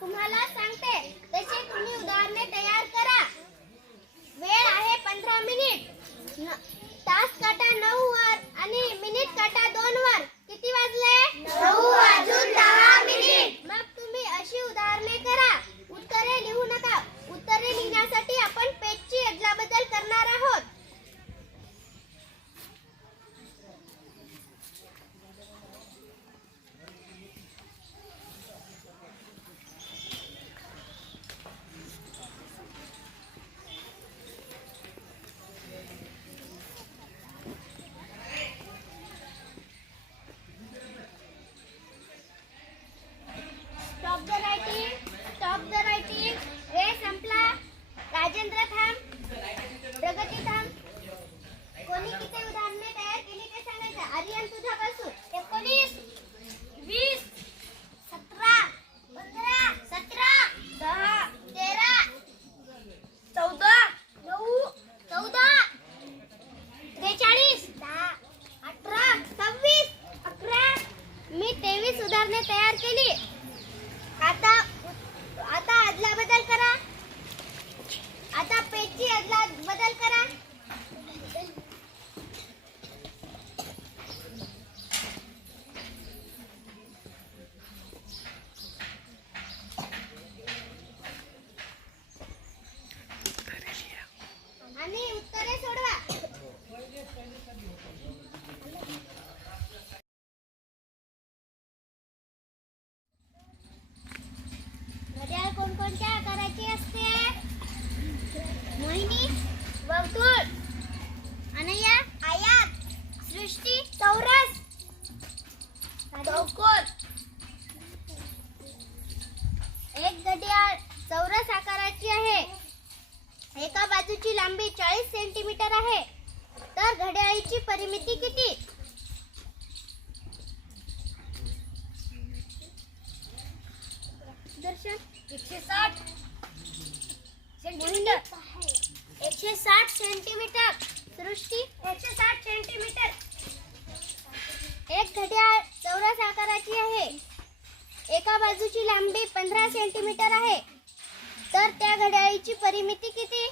तुम्हाला सांगते तसे तुम्ही उदाहरणे तयार करा. वेळ आहे 15 मिनिट. तास काटा 9 वर आणि मिनिट काटा 2 वर. किती वाजले? 9 वाजून 10 मिनिट. मग तुम्ही अशी उदाहरणे करा. उत्तरे लिहू नका. उत्तरे लिहिण्यासाठी आपण पेजची अदलाबदल करणार आहोत. Stop the writing. वेळ संपला. राजेंद्र थांब. प्रगती थांब. कोणी किती उदाहरणे तयार केली ते सांगायचं. आर्यन तुझ्यापासून. 19 20 17 15 17 10 13 14 9 14 43 10 18 26 11. मी 23 उदाहरणे तयार केली. आता अदला बदल करा. आता पेजची अदला बदल करा. आणि उत्तरे सोडवा. घड्याळ कोणकोणत्या आकाराची असते? मोहिनी वर्तुळ. अनया आयत. सृष्टी चौरस. चौकोन. एक घड्याळ चौरस आकाराची आहे. एका बाजूची लांबी 40 सेंटीमीटर आहे. तर घड्याळीची परिमिती किती? दर्शन 160 सेंटीमीटर. 160 सेंटीमीटर. सृष्टी 160 सेंटीमीटर. एक घड्याळ चौरस आकाराची आहे. एका बाजूची लांबी 15 सेंटीमीटर आहे. तर त्या घड्याळीची परिमिती किती?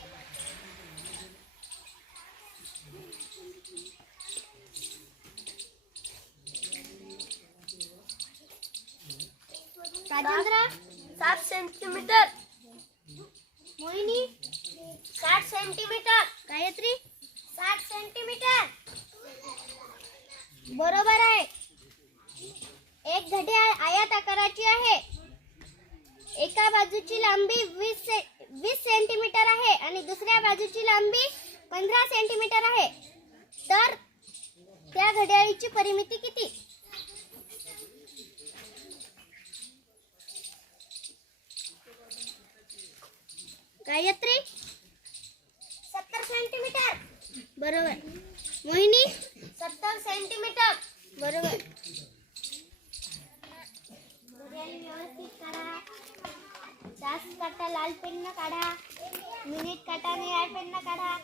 राजेंद्र 7 सेंटीमीटर. मोहिनी 60 सेंटीमीटर. गायत्री 60 सेंटीमीटर. बरोबर आहे. एक घड्याळ आयत आकाराची आहे. एका बाजूची लांबी 20 सेंटीमीटर आहे आणि दुसऱ्या बाजूची लांबी 15 सेंटीमीटर आहे. तर त्या घड्याळीची परिमिती किती? गायत्री 70 सेंटीमीटर. बरोबर. मोहिनी 70 सेंटीमीटर. बरोबर. व्यवस्थित काढा. तास काटा लाल पेन काढा. मिनिट काटा निळ्या पेन काढा.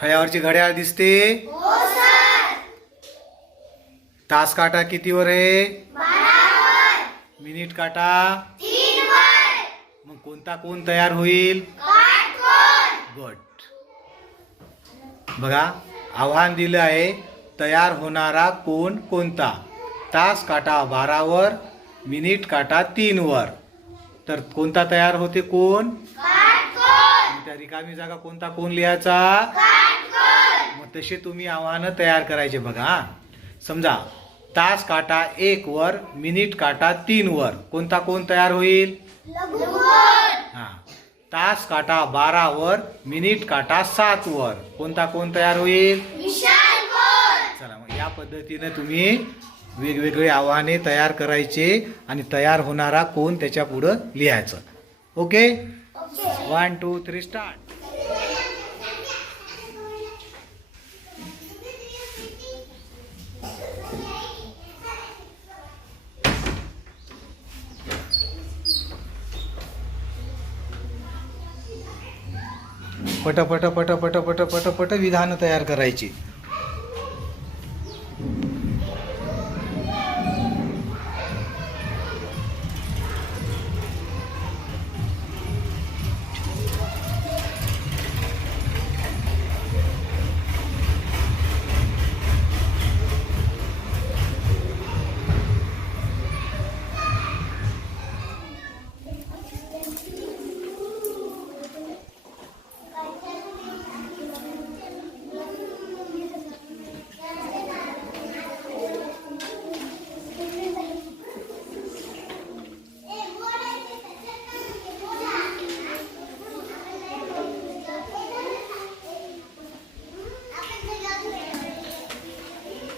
फळ्यावरची घड्याळ दिसते? हो सर. तास काटा कितीवर आहे? 12 वर. मिनिट काटा 3 वर. मग कोणता कोण तयार होईल? काटकोन. गुड. बघा आव्हान दिलं आहे, तयार होणारा कोण कोणता? तास काटा 12 वर, मिनिट काटा 3 वर. तर कोणता तयार होते? कोण? त्या रिकामी जागा कोणता कोण लिहायचा? मग तसे तुम्ही आव्हानं तयार करायचे बघा. हा. समजा तास काटा 1 वर, मिनिट काटा 3 वर, कोणता कोण तयार होईल? हा. तास काटा 12 वर, मिनिट काटा 7 वर, कोणता कोण तयार होईल? चला मग या पद्धतीने तुम्ही वेगवेगळे आव्हाने तयार करायचे आणि तयार होणारा कोण त्याच्या पुढं लिहायचं. ओके. 1 2 3 स्टार्ट. पट पट पट पट पट पट पट विधान तयार करायची.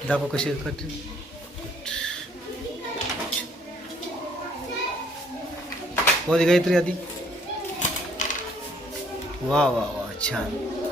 दाखव कशी करते. हो दे गायत्री आधी. वा वा वा छान.